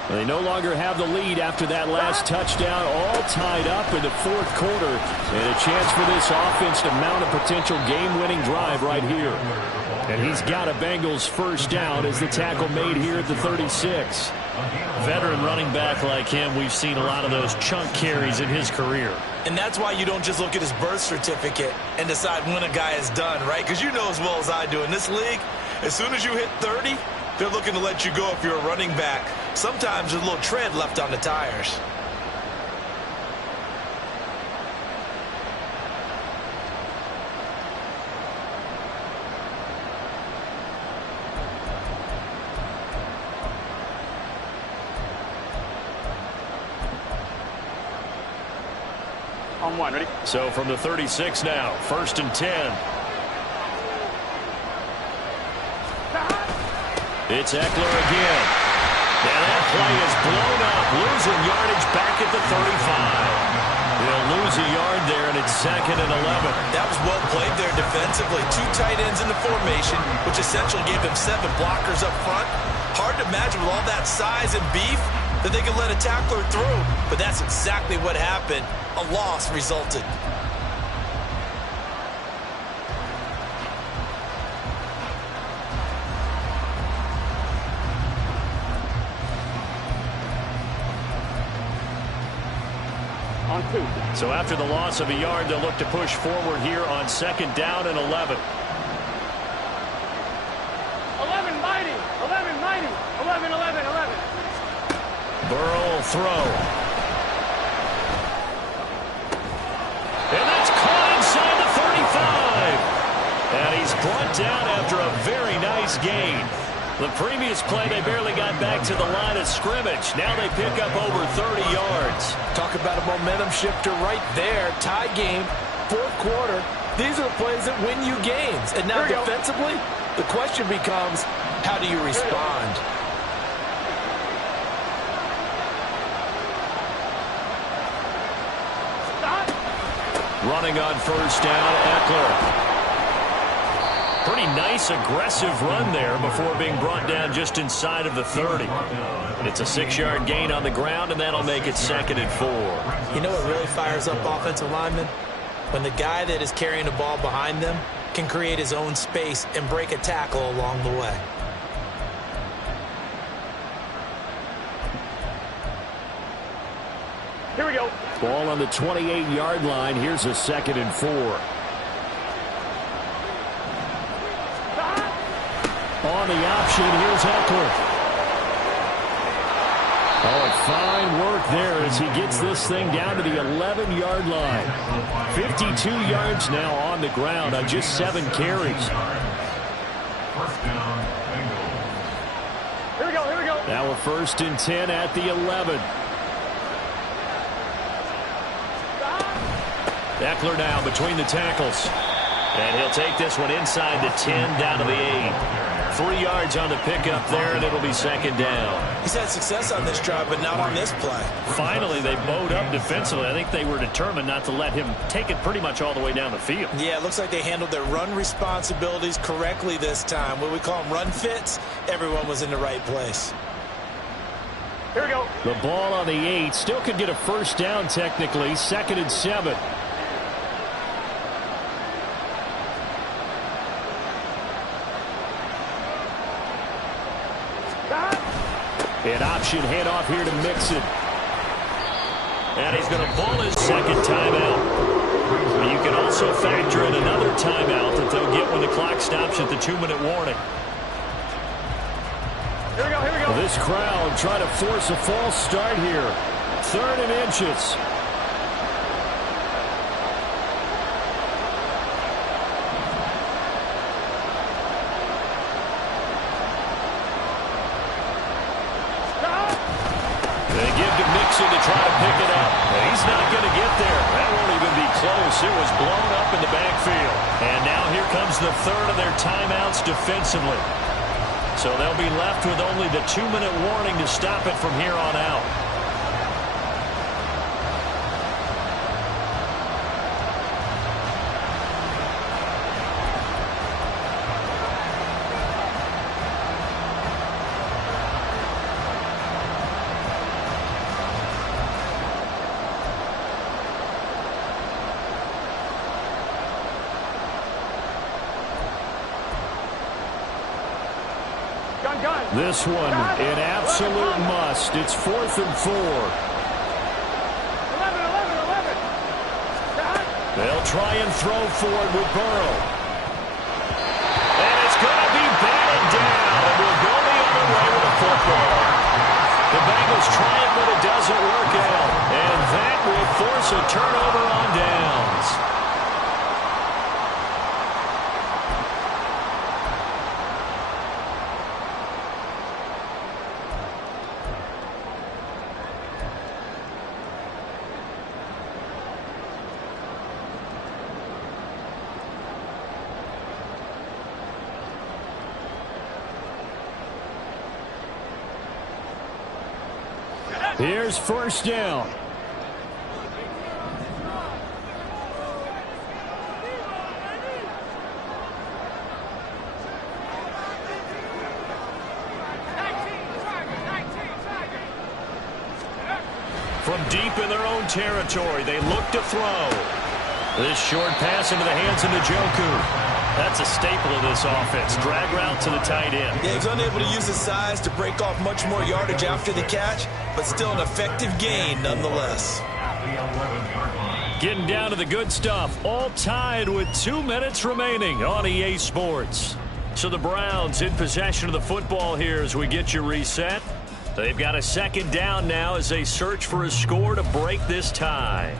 They no longer have the lead after that last touchdown, all tied up in the 4th quarter. And a chance for this offense to mount a potential game-winning drive right here. And he's got a Bengals first down as the tackle made here at the 36. Veteran running back like him, we've seen a lot of those chunk carries in his career. And that's why you don't just look at his birth certificate and decide when a guy is done, right? Because you know as well as I do, in this league, as soon as you hit 30, they're looking to let you go if you're a running back. Sometimes there's a little tread left on the tires. On 1, ready? So from the 36 now, 1st and 10. It's Eckler again. And that play is blown up, losing yardage back at the 35. They'll lose a yard there, and it's 2nd and 11. That was well played there defensively. 2 tight ends in the formation, which essentially gave them 7 blockers up front. Hard to imagine with all that size and beef that they could let a tackler through. But that's exactly what happened. A loss resulted. On 2. So after the loss of a yard, they'll look to push forward here on 2nd down and 11. 11 mighty. 11 mighty. 11. Burrow will throw. And that's caught inside the 35. And he's brought down after a very nice gain. The previous play, they barely got back to the line of scrimmage. Now they pick up over 30 yards. Talk about a momentum shifter right there. Tie game, fourth quarter. These are the plays that win you games. And now defensively, the question becomes, how do you respond? Running on first down, Eckler. Pretty nice, aggressive run there before being brought down just inside of the 30. It's a 6-yard gain on the ground, and that'll make it 2nd and 4. You know what really fires up offensive linemen? When the guy that is carrying the ball behind them can create his own space and break a tackle along the way. Here we go. Ball on the 28-yard line. Here's a 2nd and 4. On the option, here's Eckler. Oh, fine work there as he gets this thing down to the 11-yard line. 52 yards now on the ground on just 7 carries. First down, Bengals. Here we go, here we go. Now a 1st and 10 at the 11. Eckler now between the tackles. And he'll take this one inside the 10 down to the 8. 3 yards on the pickup there, and it'll be 2nd down. He's had success on this drive, but not on this play. Finally, they bowed up defensively. I think they were determined not to let him take it pretty much all the way down the field. Yeah, it looks like they handled their run responsibilities correctly this time. What we call them run fits, everyone was in the right place. Here we go. The ball on the 8. Still could get a 1st down technically. 2nd and 7. An option handoff here to Mixon. And he's going to ball his 2nd timeout. You can also factor in another timeout that they'll get when the clock stops at the 2-minute warning. Here we go, here we go. This crowd trying to force a false start here. 3rd and inches. To try to pick it up. And he's not going to get there. That won't even be close. It was blown up in the backfield. And now here comes the 3rd of their timeouts defensively. So they'll be left with only the 2-minute warning to stop it from here on out. This one, an absolute must. It's 4th and 4. 11. They'll try and throw for it with Burrow. And it's going to be batted down. And we'll go the other way with the football. The Bengals try it, but it doesn't work out. And that will force a turnover on downs. Here's 1st down. From deep in their own territory, they look to throw. This short pass into the hands of Njoku. That's a staple of this offense. Drag route to the tight end. Yeah, he's unable to use his size to break off much more yardage after the catch, but still an effective gain nonetheless. Getting down to the good stuff. All tied with 2 minutes remaining on EA Sports. So the Browns in possession of the football here as we get you reset. They've got a second down now as they search for a score to break this tie.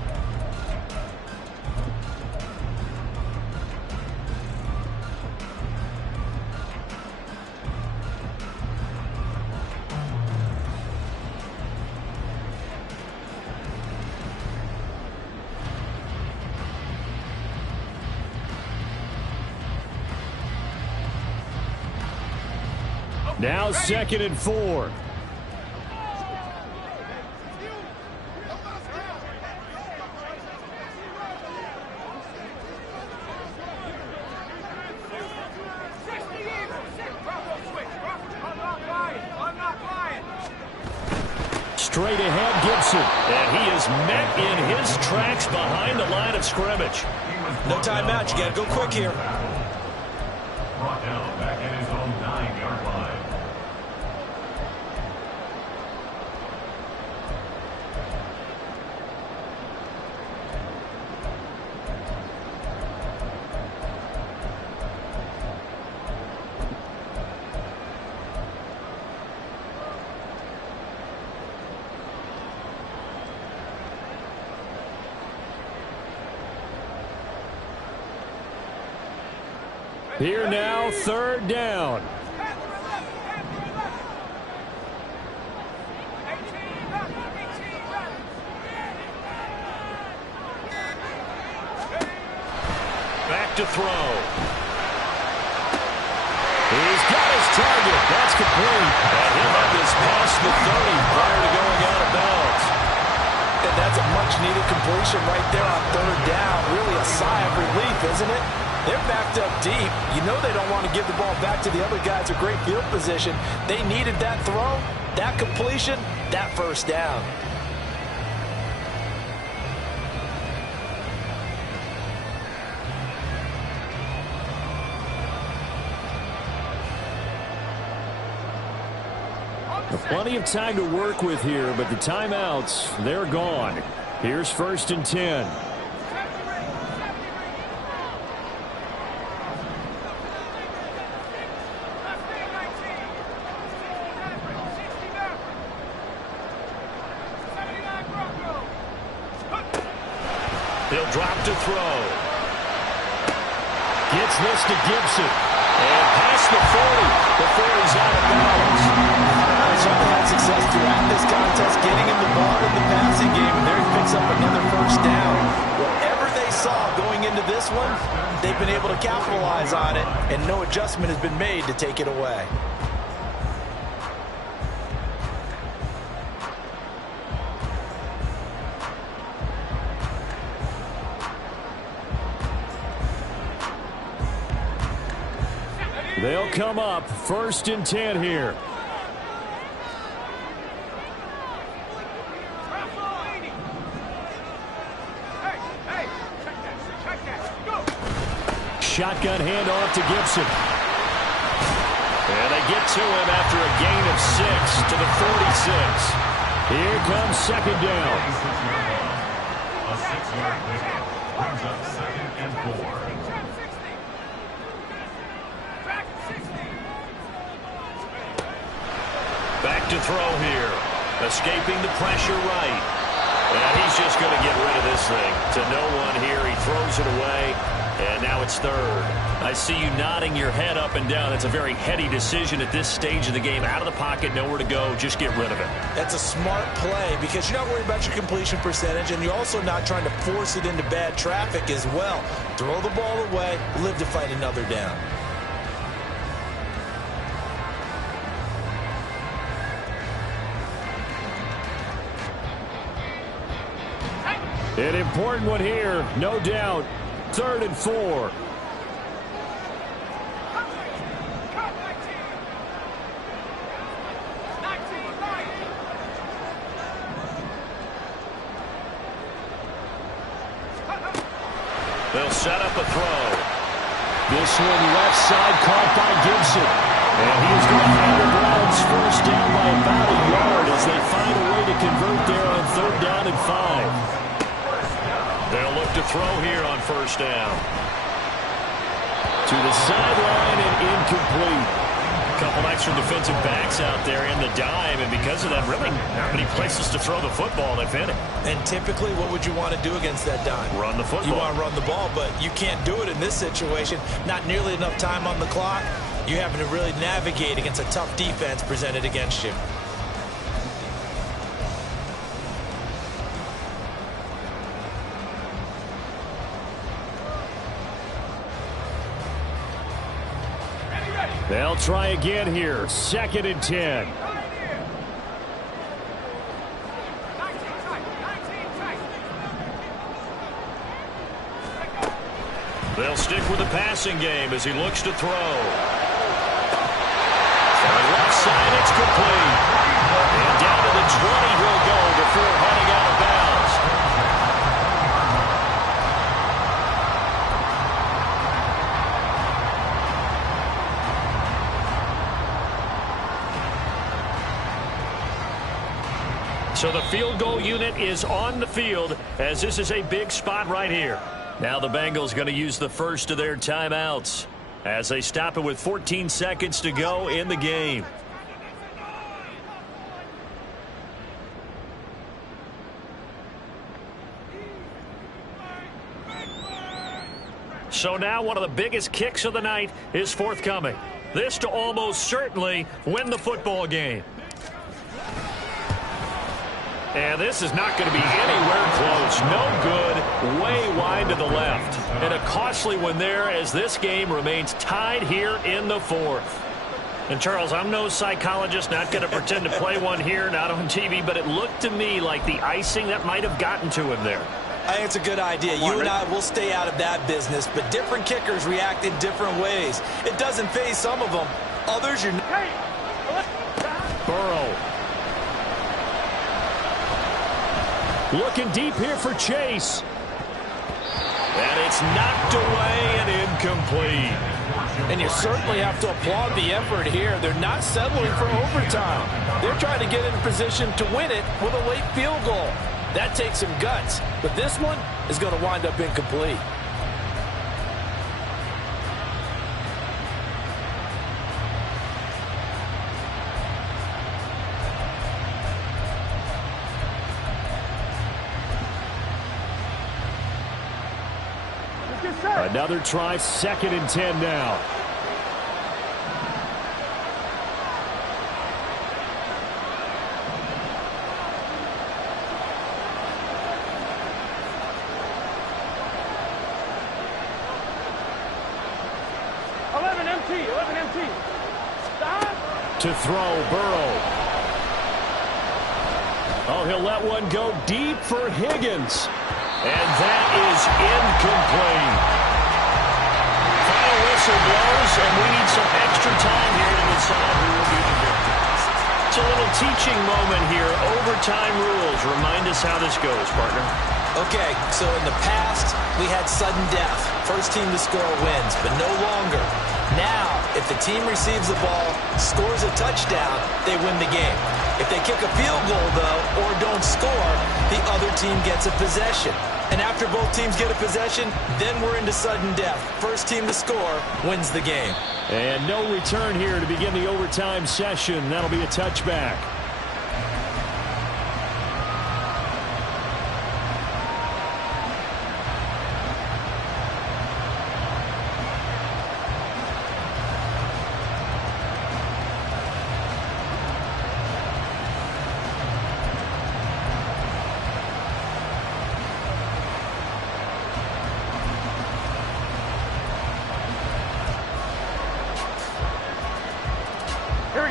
Now 2nd and 4. Straight ahead, Gibson. And he is met in his tracks behind the line of scrimmage. No timeout. You got to go quick here. Brought down back at his own 9-yard line. Here now, 3rd down. Back to throw. He's got his target. That's complete. And he'll have this past the 30 prior to going out of bounds. And that's a much-needed completion right there on 3rd down. Really a sigh of relief, isn't it? They're backed up deep. You know they don't want to give the ball back to the other guys. A great field position. They needed that throw, that completion, that 1st down. Plenty of time to work with here, but the timeouts, they're gone. Here's 1st and 10. He'll drop to throw. Gets this to Gibson. And past the 40 before he's out of bounds. Certainly had success throughout this contest, getting him the ball in the passing game, and there he picks up another 1st down. Whatever they saw going into this one, they've been able to capitalize on it, and no adjustment has been made to take it away. They'll come up 1st and 10 here. Shotgun handoff to Gibson. And they get to him after a gain of 6 to the 46. Here comes 2nd down. A 6-yard pickup brings up 2nd and 4. Back to throw here. Escaping the pressure right. And he's just going to get rid of this thing. To no one here. He throws it away. And now it's 3rd. I see you nodding your head up and down. It's a very heady decision at this stage of the game. Out of the pocket, nowhere to go. Just get rid of it. That's a smart play because you're not worried about your completion percentage, and you're also not trying to force it into bad traffic as well. Throw the ball away, live to fight another down. An important one here, no doubt. 3rd and 4. They'll set up a throw. This one left side caught by Gibson. And he's going to have the Browns 1st down by about a yard as they find a way to convert there on 3rd down and 5. They'll look to throw here on 1st down. To the sideline and incomplete. couple extra defensive backs out there in the dime, and because of that, really not many places to throw the football, if any. And typically, what would you want to do against that dime? Run the football. You want to run the ball, but you can't do it in this situation. Not nearly enough time on the clock. You're having to really navigate against a tough defense presented against you. They'll try again here. 2nd and 10. They'll stick with the passing game as he looks to throw. On the left side, it's complete. And down to the 20 he'll go before heading out of bounds. So the field goal unit is on the field as this is a big spot right here. Now the Bengals going to use the first of their timeouts as they stop it with 14 seconds to go in the game. So now one of the biggest kicks of the night is forthcoming. This to almost certainly win the football game. And this is not going to be anywhere close. No good. Way wide to the left. And a costly one there as this game remains tied here in the 4th. And, Charles, I'm no psychologist, not going to pretend to play one here, not on TV, but it looked to me like the icing that might have gotten to him there. I think it's a good idea. You and I will stay out of that business, but different kickers react in different ways. It doesn't faze some of them. Others, you're... Burrow. Looking deep here for Chase. And it's knocked away and incomplete. And you certainly have to applaud the effort here. They're not settling for overtime. They're trying to get in position to win it with a late field goal. That takes some guts. But this one is going to wind up incomplete. Another try, 2nd and 10 now. empty. Stop. To throw, Burrow. Oh, he'll let one go deep for Higgins. And that is incomplete. Final whistle blows, and we need some extra time here to decide who will be the victor. It's a little teaching moment here. Overtime rules. Remind us how this goes, partner. Okay, so in the past, we had sudden death. First team to score wins, but no longer. Now, if the team receives the ball, scores a touchdown, they win the game. If they kick a field goal, though, or don't score, the other team gets a possession. And after both teams get a possession, then we're into sudden death. First team to score wins the game. And no return here to begin the overtime session. That'll be a touchback.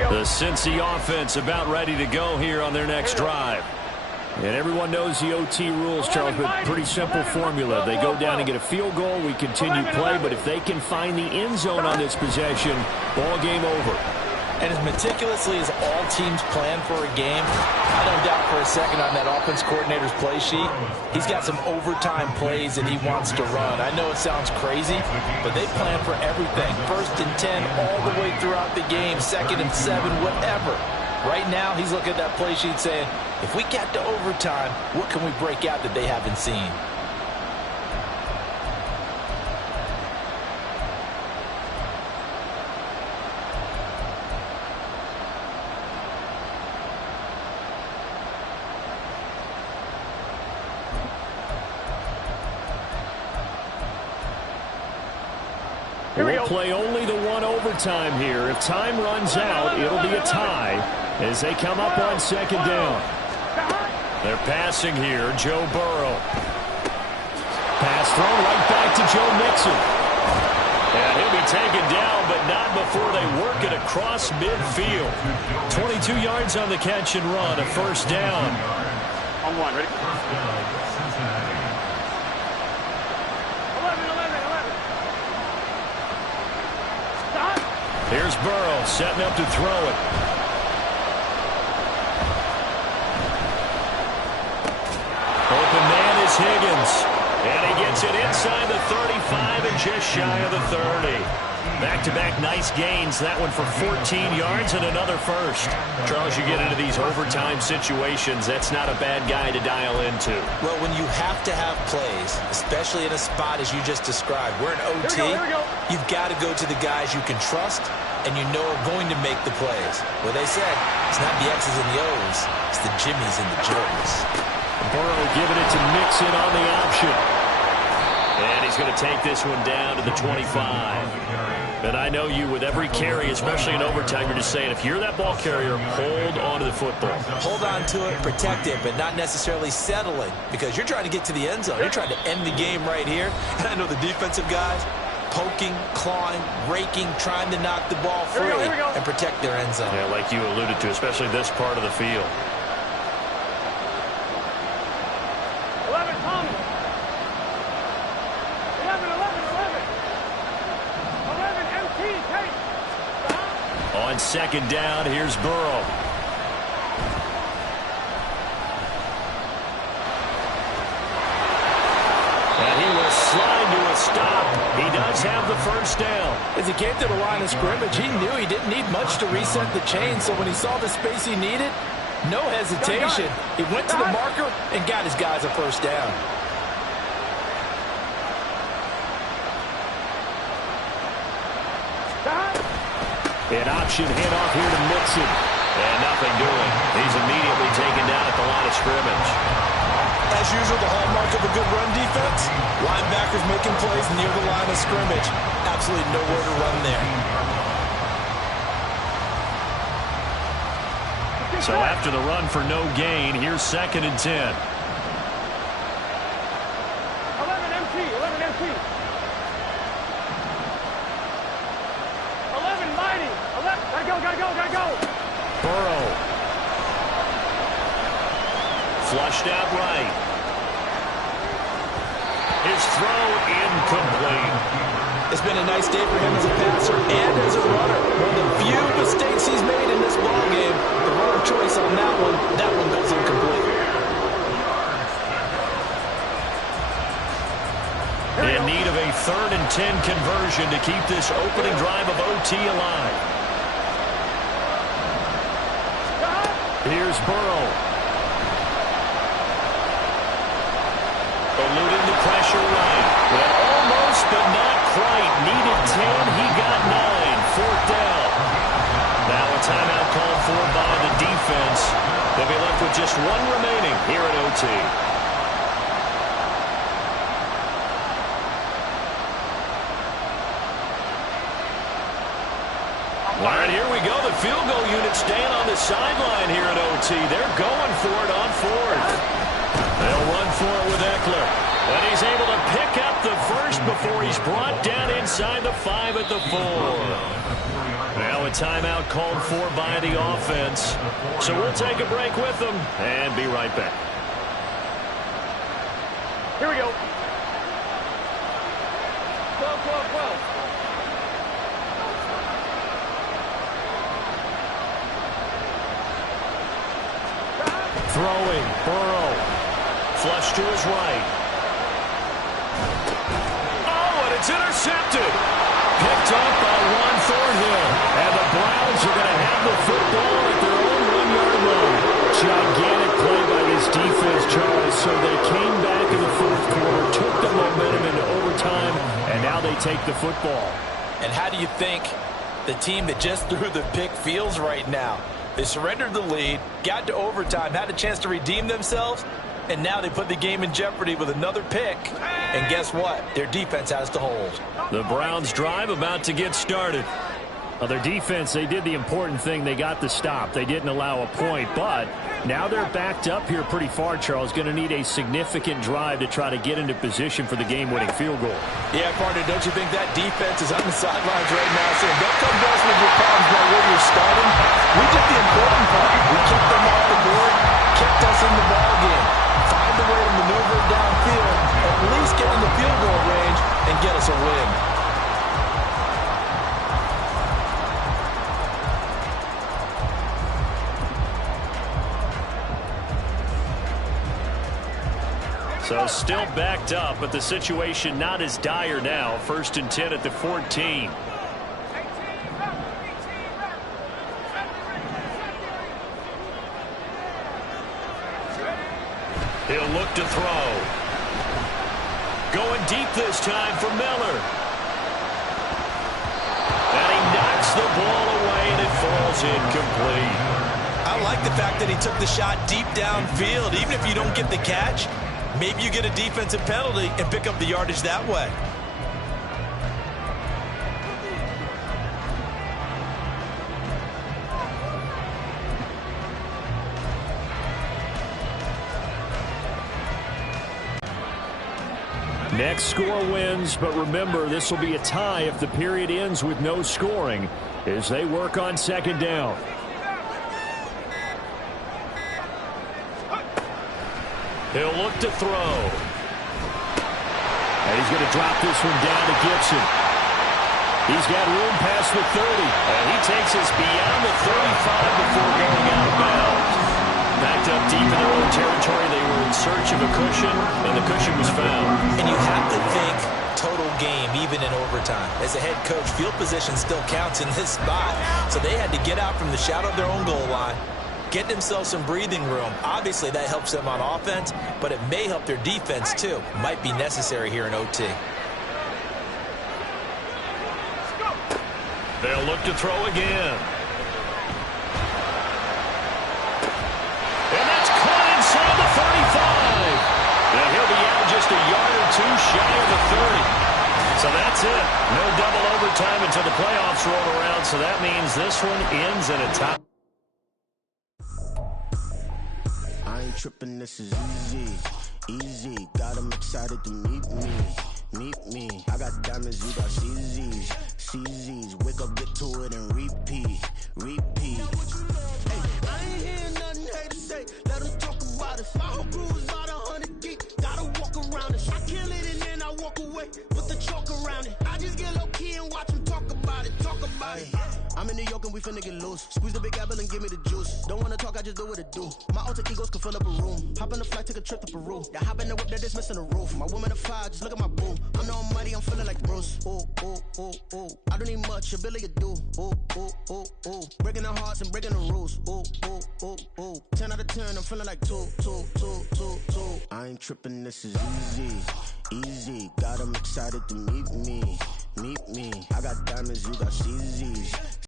The Cincy offense about ready to go here on their next drive. And everyone knows the OT rules, Charles, but pretty simple formula. They go down and get a field goal, we continue play, but if they can find the end zone on this possession, ball game over. And as meticulously as all teams plan for a game, I don't doubt for a second on that offense coordinator's play sheet, he's got some overtime plays that he wants to run. I know it sounds crazy, but they plan for everything. 1st and 10 all the way throughout the game, 2nd and 7, whatever. Right now, he's looking at that play sheet saying, if we get to overtime, what can we break out that they haven't seen? We'll play only the one overtime here. If time runs out, it'll be a tie as they come up on second down. They're passing here. Joe Burrow. Pass thrown right back to Joe Mixon. And he'll be taken down, but not before they work it across midfield. 22 yards on the catch and run, a first down. On one, ready? 11. Here's Burrow setting up to throw it. Open man is Higgins. And he gets it inside the 35 and just shy of the 30. Back-to-back nice gains. That one for 14 yards and another first. Charles, you get into these overtime situations. That's not a bad guy to dial into. Well, when you have to have plays, especially in a spot as you just described, we're in OT, Here we go. you've got to go to the guys you can trust and you know are going to make the plays. Well, they said it's not the X's and the O's, it's the Jimmies and the Joes. Burrow giving it to Mixon on the option. And he's going to take this one down to the 25. And I know you, with every carry, especially in overtime, you're just saying, if you're that ball carrier, hold on to the football. Hold on to it, protect it, but not necessarily settling, because you're trying to get to the end zone. You're trying to end the game right here. And I know the defensive guys, poking, clawing, raking, trying to knock the ball free and protect their end zone. Yeah, like you alluded to, especially this part of the field. 11, Tommy. 11, MT, take. On second down, here's Burrow. And he will slide to a stop. He does have the first down. As he came to the line of scrimmage, he knew he didn't need much to reset the chain, so when he saw the space he needed, no hesitation. He went to the marker and got his guys a first down. An option handoff here to Mixon. And nothing doing. He's immediately taken down at the line of scrimmage. As usual, the hallmark of a good run defense, linebackers making plays near the line of scrimmage. Absolutely nowhere to run there. So after the run for no gain, here's second and 10. 11 MT, 11 MT. 11 mighty. 11, gotta go. Burrow. Flushed out right. His throw incomplete. It's been a nice day for him as a passer and as a runner. One of the few mistakes he's made in this ballgame. The wrong choice on that one goes incomplete. In need of a 3rd and 10 conversion to keep this opening drive of OT alive. Here's Burrow. Eluding the pressure right. Well, almost, but not quite. Needed 10. He got 9. 4th down. Now a timeout called for by the defense. They'll be left with just one remaining here at OT. All right, here we go. The field goal unit staying on the sideline here at OT. They're going for it on 4th. They'll run for it with Eckler. But he's able to pick up the first before he's brought down inside the 5 at the 4. Now a timeout called for by the offense. So we'll take a break with them and be right back. Here we go. 12. Throwing, Burrow. Flush to his right. Oh, and it's intercepted. Picked up by Juan Thornhill. And the Browns are going to have the football at their own 1-yard line. Gigantic play by this defense, Charles. So they came back in the 4th quarter, took the momentum into overtime, and now they take the football. And how do you think the team that just threw the pick feels right now? They surrendered the lead, got to overtime, had a chance to redeem themselves, And now they put the game in jeopardy with another pick. And guess what? Their defense has to hold. The Browns' drive about to get started. Well, their defense, they did the important thing. They got the stop. They didn't allow a point, but now they're backed up here pretty far, Charles. Going to need a significant drive to try to get into position for the game-winning field goal. Yeah, partner, don't you think that defense is on the sidelines right now saying, don't come to us with your problems about where you're starting. We did the important part. We kept them off the board, kept us in the ball game. Find a way to maneuver downfield, at least get in the field goal range, and get us a win. So still backed up, but the situation not as dire now. 1st and 10 at the 14. He'll look to throw. Going deep this time for Miller. And he knocks the ball away, and it falls incomplete. I like the fact that he took the shot deep downfield. Even if you don't get the catch, maybe you get a defensive penalty and pick up the yardage that way. Next score wins, but remember, this will be a tie if the period ends with no scoring as they work on 2nd down. He'll look to throw. And he's going to drop this one down to Gibson. He's got room past the 30. And he takes us beyond the 35 before going out of bounds. Backed up deep in their own territory. They were in search of a cushion, and the cushion was found. And you have to think total game, even in overtime. As a head coach, field position still counts in this spot. So they had to get out from the shadow of their own goal line, get themselves some breathing room. Obviously, that helps them on offense, but it may help their defense, too. Might be necessary here in OT. They'll look to throw again. And that's caught inside the 35. Now he'll be out just a yard or two shy of the 30. So that's it. No double overtime until the playoffs roll around, so that means this one ends in a tie. I ain't tripping, this is easy, easy. Got them excited to meet me. I got diamonds, you got CZs, CZs. Wake up, get to it, and repeat. Hey, I ain't hearing nothing haters say. Let them talk about us. My whole crew is about 100 deep. Gotta walk around it. I kill it and then I walk away with the chalk around it. I just get low key and watch them talk about it. I'm in New York and we finna get loose. Squeeze the big apple and give me the juice. Don't wanna talk, I just do what it do. My alter egos can fill up a room. Hop on the flight, take a trip to Peru. Yeah, hop in the whip that is missing the roof. My woman a fire, just look at my boo. I'm the almighty, I'm feeling like Bruce. Ooh, ooh, ooh, ooh. I don't need much, ability to do. Ooh, ooh, ooh, ooh. Breaking the hearts and breaking the rules. Ooh, ooh, ooh, ooh. 10 out of 10, I'm feeling like 2. I ain't tripping, this is easy, easy. Got them excited to meet me. I got diamonds, you got CZs.